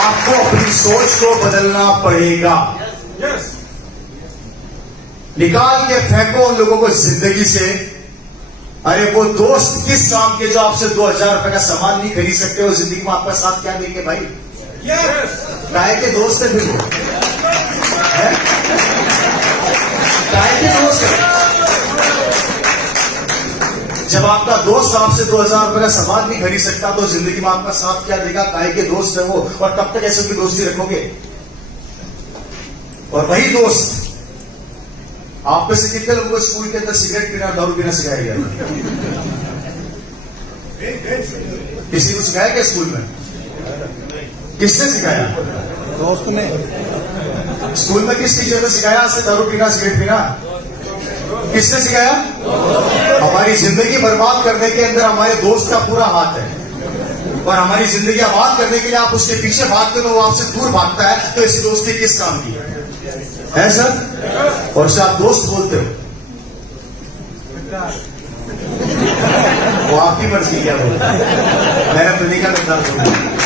आपको अपनी सोच को बदलना पड़ेगा। निकाल के फेंको उन लोगों को जिंदगी से। अरे वो दोस्त किस काम के जो आपसे 2000 रुपए का सामान नहीं खरीद सकते, वो जिंदगी में आपका साथ क्या देंगे भाई? काय के दोस्त है फिर वो? काय के दोस्त है? जब आपका दोस्त आपसे 2000 रुपए का सामान नहीं खरीद सकता तो जिंदगी में आपका साथ क्या देगा? काय के दोस्त है वो। और कब तक ऐसे की दोस्ती रखोगे? और वही दोस्त, आप में से कितने लोगों को स्कूल के अंदर सिगरेट पीना, दारू पीना सिखाया गया? किसी को सिखाया क्या स्कूल में? किसने सिखाया? दोस्त ने। स्कूल में किस टीचर ने सिखाया से दारू पीना, सिगरेट पीना? किसने सिखाया? हमारी जिंदगी बर्बाद करने के अंदर हमारे दोस्त का पूरा हाथ है। और हमारी जिंदगी आबाद करने के लिए आप उसके पीछे भागते हो, वो आपसे दूर भागता है, तो ऐसी दोस्ती किस काम की है सर? और से आप दोस्त बोलते हो, वो आपकी मर्जी क्या बोलता है, मैंने तो नहीं कहा बोलता।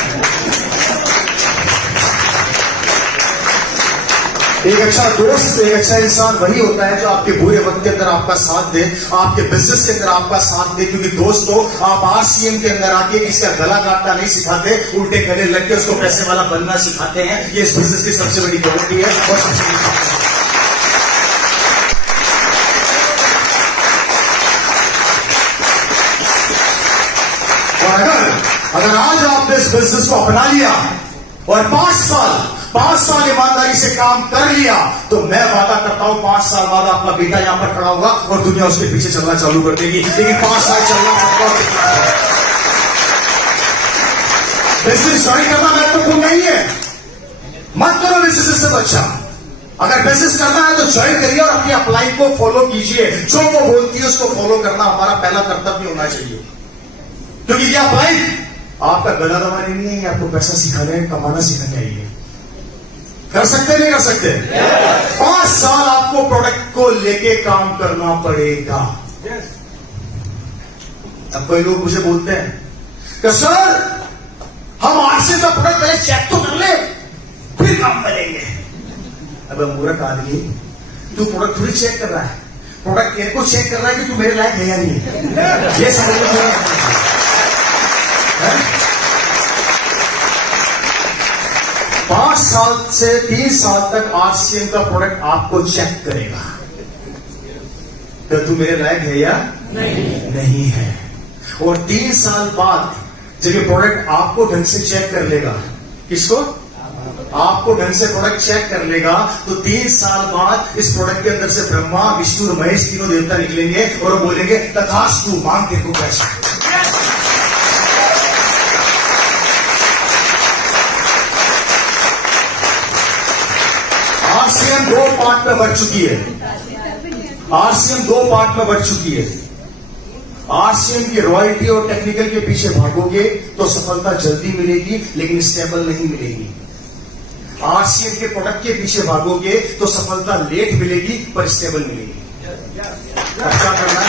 एक अच्छा दोस्त, एक अच्छा इंसान वही होता है जो आपके बुरे वक्त के अंदर आपका साथ दे, आपके बिजनेस के अंदर आपका साथ दे। क्योंकि दोस्तों, आप आरसीएम के अंदर आके किसी का गला काटना नहीं सिखाते, उल्टे गले लग के उसको पैसे वाला बनना सिखाते हैं। ये इस बिजनेस की सबसे बड़ी क्वालिटी है और सबसे बड़ी। और अगर आज आपने इस बिजनेस को अपना लिया और 5 साल ईमानदारी से काम कर लिया, तो मैं वादा करता हूं 5 साल बाद आपका बेटा यहां पर खड़ा होगा और दुनिया उसके पीछे चलना चालू कर देगी। लेकिन 5 साल चलना पड़ता। बिजनेस ज्वाइन करना महत्वपूर्ण नहीं है, मत करो बिजनेस से अच्छा। अगर बिजनेस करना है तो ज्वाइन करिए और अपनी अपलाइन को फॉलो कीजिए। जो वो बोलती है उसको फॉलो करना हमारा पहला कर्तव्य होना चाहिए। क्योंकि ये अपलाइन आपका गला दबाने नहीं है, आपको पैसा सिखाने, कमाना सिखाने आई है। कर सकते नहीं कर सकते? 5 साल आपको प्रोडक्ट को लेके काम करना पड़ेगा। अब कोई लोग मुझे बोलते हैं कि सर हम आरसीएम का प्रोडक्ट पहले चेक तो कर ले फिर काम करेंगे। अब मूर्ख आदमी, तू प्रोडक्ट थोड़ी चेक कर रहा है, प्रोडक्ट तेरे को चेक कर रहा है कि तू मेरे लायक है या नहीं है। ये समझ में 5 साल से 3 साल तक आरसीएम का प्रोडक्ट आपको चेक करेगा तो तू मेरे लायक है या नहीं है। और 3 साल बाद जब ये प्रोडक्ट आपको ढंग से चेक कर लेगा, किसको? आपको ढंग से प्रोडक्ट चेक कर लेगा, तो 3 साल बाद इस प्रोडक्ट के अंदर से ब्रह्मा, विष्णु और महेश तीनों देवता निकलेंगे और वो बोलेंगे तथास्तु, मांग तेरे को पैसा। आरसीएम 2 पार्ट में बढ़ चुकी है। आरसीएम 2 पार्ट में बढ़ चुकी है। आरसीएम की रॉयल्टी और टेक्निकल के पीछे भागोगे तो सफलता जल्दी मिलेगी लेकिन स्टेबल नहीं मिलेगी। आरसीएम के प्रोडक्ट के पीछे भागोगे तो सफलता लेट मिलेगी पर स्टेबल मिलेगी। अच्छा करना है।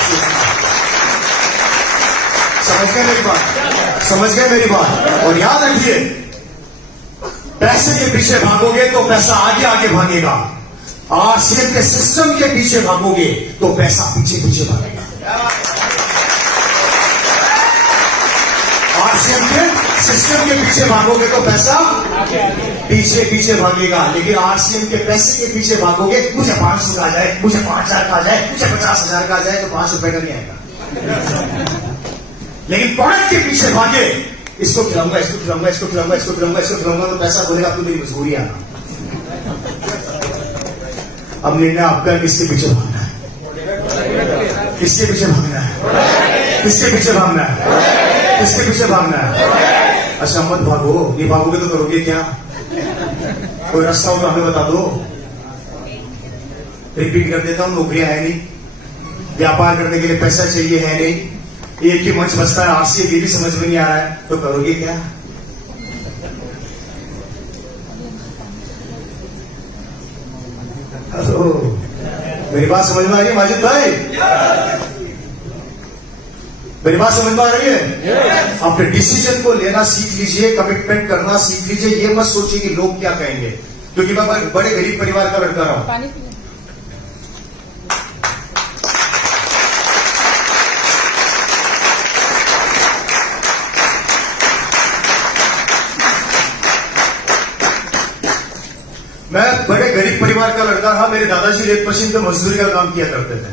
समझ गए मेरी बात? समझ गए मेरी बात? और याद रखिए, पैसे के पीछे भागोगे तो पैसा आगे आगे भागेगा। आरसीएम के सिस्टम के पीछे भागोगे तो पैसा पीछे पीछे भागेगा। आरसीएम के सिस्टम के पीछे भागोगे तो पैसा पीछे पीछे भागेगा। लेकिन आरसीएम के पैसे के पीछे भागोगे, मुझे 500 का आ जाए, मुझे 5000 का आ जाए, मुझे 50,000 का आ जाए, तो 5 रुपए का नहीं आएगा। लेकिन प्रोडक्ट के पीछे भागे, इसको खिलाऊंगा, इसको खिलाऊंगा, इसको खिलाऊंगा, इसको खिलाऊंगा, इसको खिलाऊंगा, तो पैसा बोलेगा तू मेरी मजबूरी आना। अब निर्णय आपका किसके पीछे भागना है, किसके पीछे भागना है, किसके पीछे भागना है, किसके पीछे भागना है। अच्छा मत भागो, ये भागोगे तो करोगे क्या? कोई रास्ता हो तो हमें बता दो। रिपीट कर देता हूं, नौकरियां है नहीं, व्यापार करने के लिए पैसा चाहिए है नहीं, एक ही मंच बचता है, आरसीएम ये भी समझ में नहीं आ रहा है, तो करोगे क्या? हेलो, मेरी बात समझ में आ रही है माजिद भाई? मेरी बात समझ में आ रही है? अपने डिसीजन को लेना सीख लीजिए, कमिटमेंट करना सीख लीजिए। ये मत सोचिए कि लोग क्या कहेंगे, क्योंकि मैं बड़े गरीब परिवार का लड़का रहा हूं। मैं बड़े गरीब परिवार का लड़का था। मेरे दादाजी रेत मशीन पे मजदूरी का काम किया करते थे।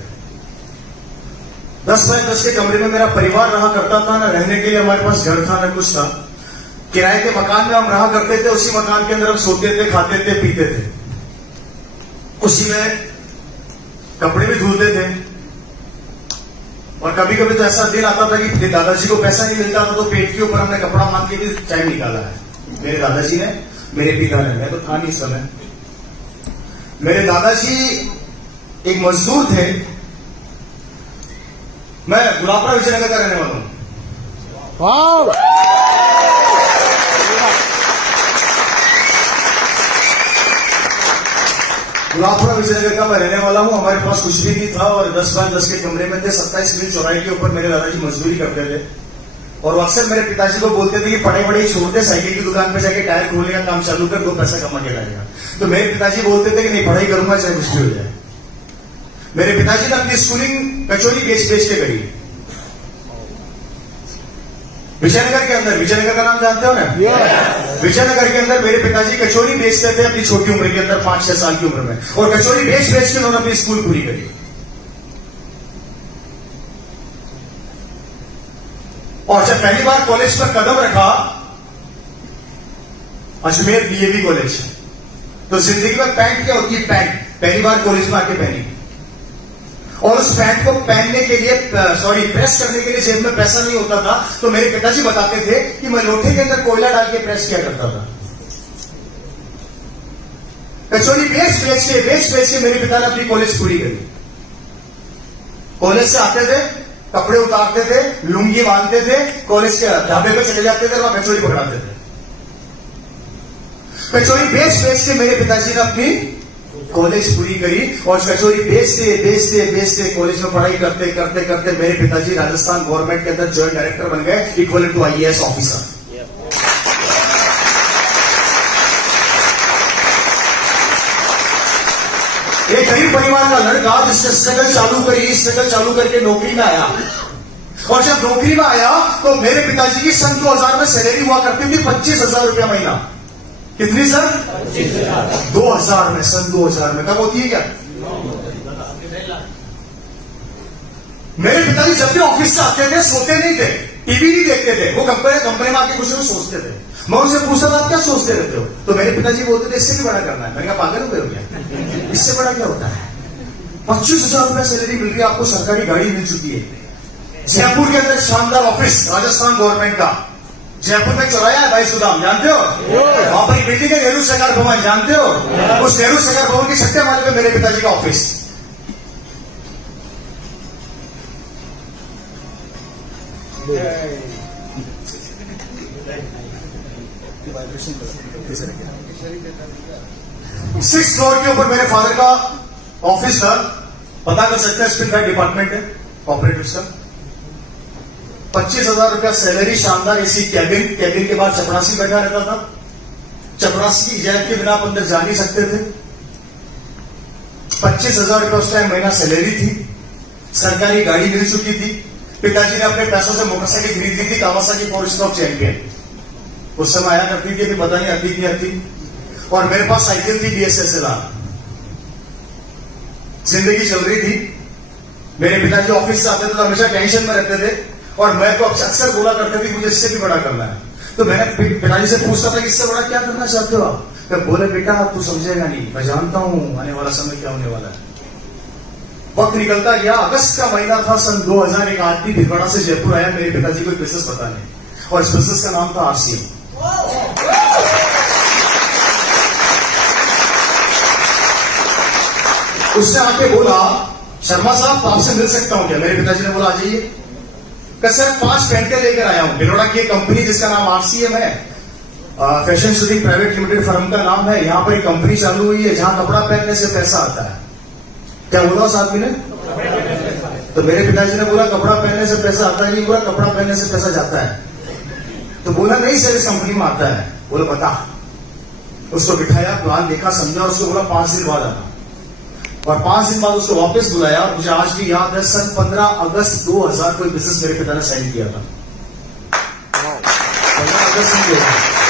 10 बाय 10 के कमरे में मेरा परिवार रहा करता था। ना रहने के लिए हमारे पास घर था, ना कुछ था। किराए के मकान में हम रहा करते थे। उसी मकान के अंदर हम सोते थे, खाते थे, पीते थे। उसी में कपड़े भी धुलते थे। और कभी कभी तो ऐसा दिन आता था कि दादाजी को पैसा नहीं मिलता था, तो पेट के ऊपर हमने कपड़ा बांध के भी टाइम निकाला है। मेरे दादाजी ने, मेरे पिता ने, मैं तो था नहीं इस समय। मेरे दादाजी एक मजदूर थे। मैं गुलाबपुरा विजयनगर का रहने वाला हूं। गुलाबपुरा विजयनगर का मैं रहने वाला हूं। हमारे पास कुछ भी नहीं था और 10 बाय 10 के कमरे में थे। 27 मील चौराहे के ऊपर मेरे दादाजी मजदूरी करते थे। और अक्सर मेरे पिताजी को बोलते थे कि पढ़ाई वढ़ाई छोड़ दे, साइकिल की दुकान पे जाके टायर खोलने का काम चालू कर, 2 पैसा कमा के लाएगा। तो मेरे पिताजी बोलते थे कि नहीं, पढ़ाई करूंगा चाहे कुछ भी हो जाए। मेरे पिताजी ने अपनी स्कूलिंग कचौरी बेच के करी। विजयनगर के अंदर, विजयनगर का नाम जानते हो ना? विजयनगर के अंदर मेरे पिताजी कचौरी बेचते थे अपनी छोटी उम्र के अंदर, 5-6 साल की उम्र में। और कचौरी बेच के उन्होंने अपनी स्कूल पूरी करी। और जब पहली बार कॉलेज पर कदम रखा, अजमेर डीएवी कॉलेज, तो जिंदगी में पैंट क्या होती है? पैंट पहली बार कॉलेज में आके पहनी। और उस पैंट को पहनने के लिए, प्रेस करने के लिए जेब में पैसा नहीं होता था। तो मेरे पिताजी बताते थे कि मैं लोटे के अंदर कोयला डाल के प्रेस किया करता था। कचौरी बेच के मेरे पिता ने अपनी कॉलेज पूरी करी। कॉलेज से आते थे, कपड़े उतारते थे, लुंगी बांधते थे, कॉलेज के ढाबे पे चले जाते थे, वहां कचौरी पकड़ाते थे। कचौरी बेच के मेरे पिताजी ने अपनी कॉलेज पूरी करी। और कचौरी बेचते कॉलेज में पढ़ाई करते मेरे पिताजी राजस्थान गवर्नमेंट के अंदर जॉइंट डायरेक्टर बन गए, इक्वल टू IAS ऑफिसर। एक गरीब परिवार का लड़का जिसने स्ट्रगल चालू करके नौकरी में आया। और जब नौकरी में आया तो मेरे पिताजी की सन 2000 में सैलरी हुआ करती थी 25,000 रुपया महीना। कितनी सर? 2000 में, सन 2000 में। कब होती है क्या? मेरे पिताजी जब भी ऑफिस से आते थे, सोते नहीं थे, टीवी नहीं देखते थे। वो कंपनी में आके कुछ लोग सोचते थे। मैं उनसे पूछता था, आप क्या सोचते रहते हो? तो मेरे पिताजी बोलते थे, इससे भी बड़ा करना है। मैंने कहा, पागल हो गया? इससे बड़ा क्या होता है? 25,000 रुपया सैलरी मिल रही है आपको, सरकारी गाड़ी मिल चुकी है। जयपुर के अंदर शानदार ऑफिस राजस्थान गवर्नमेंट का। जयपुर में चौराया है भाई सुदाम, जानते हो? वहां पर बिल्डिंग है नेहरू सरकार भवन, जानते हो? उस नेहरू सरकार भवन की छठे माले पे मेरे पिताजी का ऑफिस। सिक्स फ्लोर के ऊपर मेरे फादर का ऑफिस था। पता कर सकते हैं, स्पिन डिपार्टमेंट है ऑपरेटिव का। 25,000 रुपया सैलरी, शानदार एसी कैबिन के बाद चपरासी बैठा रहता था। चपरासी की इजाजत के बिना आप अंदर जा नहीं सकते थे। 25,000 रुपया उस टाइम महीना सैलरी थी। सरकारी गाड़ी मिल चुकी थी। पिताजी ने अपने पैसों से मोटरसाइकिल खरीद ली थी, कावासाकी 4 स्ट्रोक चैंपियन। उस समय आया करती थी, पता नहीं आती नहीं आती। और मेरे पास साइकिल थी BSSLR। जिंदगी चल रही थी। मेरे पिताजी ऑफिस से आते थे तो हमेशा टेंशन में रहते थे। और मैं तो अक्सर बोला करते थे मुझे इससे भी बड़ा करना है। तो मैंने पिताजी से पूछता था कि इससे बड़ा क्या करना चाहते हो आप? तो बोले, बेटा तू समझेगा नहीं, मैं जानता हूं आने वाला समय क्या होने वाला है। वक्त निकलता गया। अगस्त का महीना था सन 2000। एक आदमी भिलवाड़ा से जयपुर आया मेरे पिताजी को एक बिजनेस बताने, और इस बिजनेस का नाम था RCM। उसने आके बोला, शर्मा साहब आपसे मिल सकता हूं क्या? मेरे पिताजी ने बोला, आ जाइए। सर 5 पैंटे लेकर आया हूं। भिलवाड़ा की एक कंपनी जिसका नाम RCM है, fashion shooting private limited firm का नाम है। यहां पर एक कंपनी चालू हुई है जहां कपड़ा पहनने से पैसा आता है। क्या बोला उस आदमी ने? तो मेरे पिताजी ने बोला कपड़ा पहनने से पैसा आता नहीं, बोला कपड़ा पहनने से पैसा जाता है। तो बोला नहीं सर इस कंपनी में आता है। बोला बता। उसको बिठाया, प्लान देखा, समझा, और उसको बोला 5 दिन बाद आना। और 5 दिन बाद उसको वापस बुलाया। और मुझे आज भी याद है सन 15 अगस्त 2000 कोई बिजनेस मेरे पिता ने साइन किया था। 15 अगस्त में